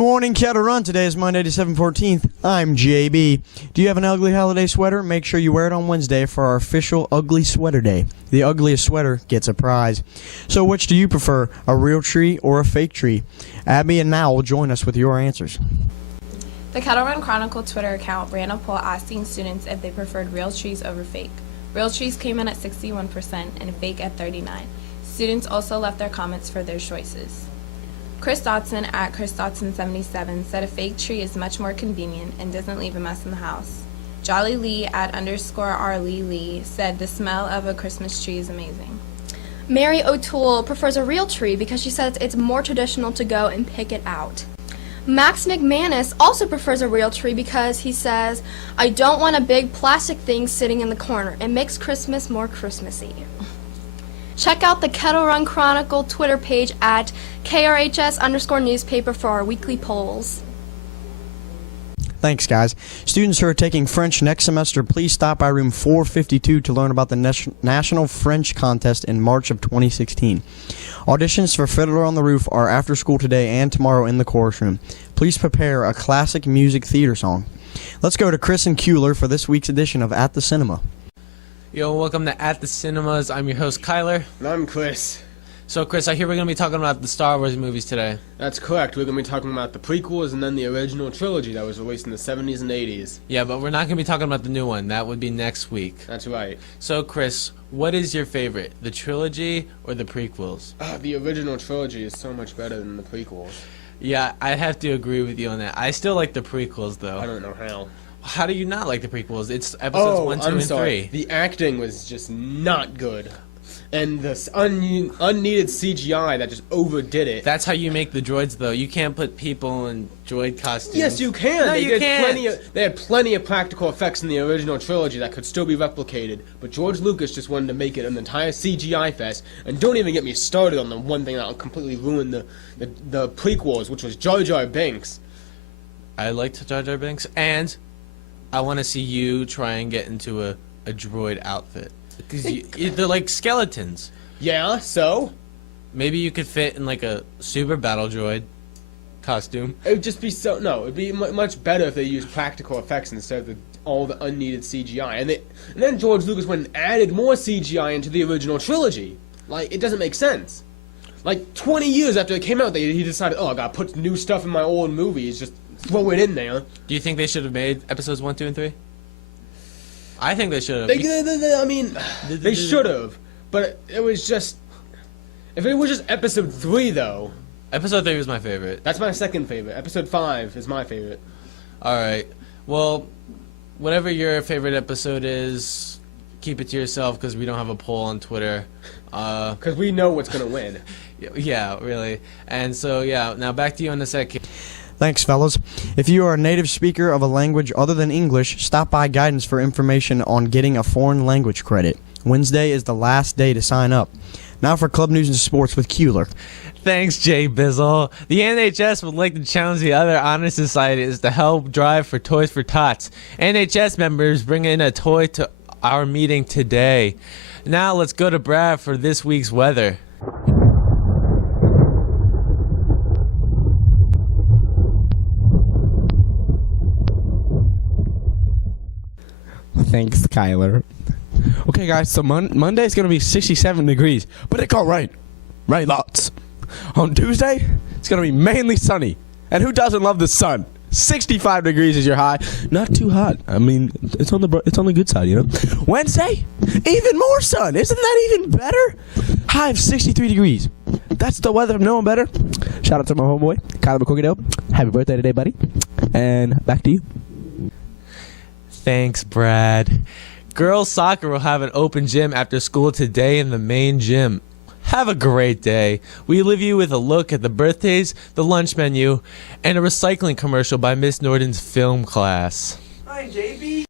morning, Kettle Run. Today is Monday, December 14th. I'm JB. Do you have an ugly holiday sweater? Make sure you wear it on Wednesday for our official Ugly Sweater Day. The ugliest sweater gets a prize. So which do you prefer, a real tree or a fake tree? Abby and Now will join us with your answers. The Kettle Run Chronicle Twitter account ran a poll asking students if they preferred real trees over fake. Real trees came in at 61% and fake at 39%. Students also left their comments for their choices. Chris Dotson at Chris Dotson77 said a fake tree is much more convenient and doesn't leave a mess in the house. Jolly Lee at _RLeeLee said the smell of a Christmas tree is amazing. Mary O'Toole prefers a real tree because she says it's more traditional to go and pick it out. Max McManus also prefers a real tree because he says, I don't want a big plastic thing sitting in the corner. It makes Christmas more Christmassy. Check out the Kettle Run Chronicle Twitter page at KRHS_newspaper for our weekly polls. Thanks, guys. Students who are taking French next semester, please stop by room 452 to learn about the National French Contest in March of 2016. Auditions for Fiddler on the Roof are after school today and tomorrow in the chorus room. Please prepare a classic music theater song. Let's go to Chris and Kuehler for this week's edition of At the Cinema. Yo, welcome to At the Cinemas. I'm your host, Kyler. And I'm Chris. So, Chris, I hear we're going to be talking about the Star Wars movies today. That's correct. We're going to be talking about the prequels and then the original trilogy that was released in the 70s and 80s. Yeah, but we're not going to be talking about the new one. That would be next week. That's right. So, Chris, what is your favorite, the trilogy or the prequels? The original trilogy is so much better than the prequels. Yeah, I have to agree with you on that. I still like the prequels, though. I don't know how. How do you not like the prequels? It's episodes 1, 2, I'm and sorry. 3. The acting was just not good. And the unneeded CGI that just overdid it. That's how you make the droids, though. You can't put people in droid costumes. Yes, you can. No, you can't. They had plenty of practical effects in the original trilogy that could still be replicated. But George Lucas just wanted to make it an entire CGI fest. And don't even get me started on the one thing that will completely ruin the prequels, which was Jar Jar Binks. I liked Jar Jar Binks, and I want to see you try and get into a droid outfit. Because they're like skeletons. Yeah, so? Maybe you could fit in like a super battle droid costume. It would just be so... No, it'd be much better if they used practical effects instead of all the unneeded CGI. And then George Lucas went and added more CGI into the original trilogy. Like, it doesn't make sense. Like, 20 years after it came out, he decided, oh, I gotta put new stuff in my old movies, just throw it in there. Do you think they should have made episodes 1, 2, and 3? I think they should have. I mean, they should have. But it was just... If it was just episode 3, though... Episode 3 was my favorite. That's my second favorite. Episode 5 is my favorite. Alright. Well, whatever your favorite episode is, keep it to yourself because we don't have a poll on Twitter. Because we know what's going to win. Yeah, really. And so, yeah, now back to you on the set. Thanks, fellas. If you are a native speaker of a language other than English, stop by Guidance for information on getting a foreign language credit. Wednesday is the last day to sign up. Now for Club News and Sports with Kuehler. Thanks, Jay Bizzle. The NHS would like to challenge the other honor societies to help drive for Toys for Tots. NHS members bring in a toy to our meeting today. Now let's go to Brad for this week's weather. Thanks, Kyler. Okay, guys, so Monday's going to be 67 degrees, but it got rain. Rain lots. On Tuesday, it's going to be mainly sunny. And who doesn't love the sun? 65 degrees is your high. Not too hot. I mean, it's on the good side, you know. Wednesday, even more sun. Isn't that even better? High of 63 degrees. That's the weather of knowing better. Shout out to my homeboy, Kyler McCorkadale. Happy birthday today, buddy. And back to you. Thanks, Brad. Girls soccer will have an open gym after school today in the main gym. Have a great day. We leave you with a look at the birthdays, the lunch menu, and a recycling commercial by Miss Norton's film class. Hi, JB.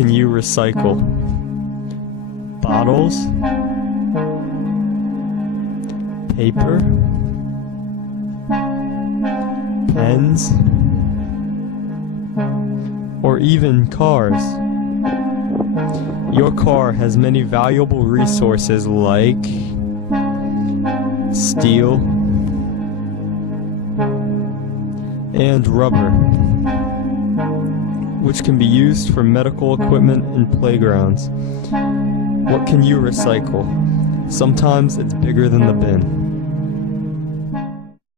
can you recycle? Bottles? Paper? Pens? Or even cars? Your car has many valuable resources like steel and rubber, which can be used for medical equipment and playgrounds. What can you recycle? Sometimes it's bigger than the bin.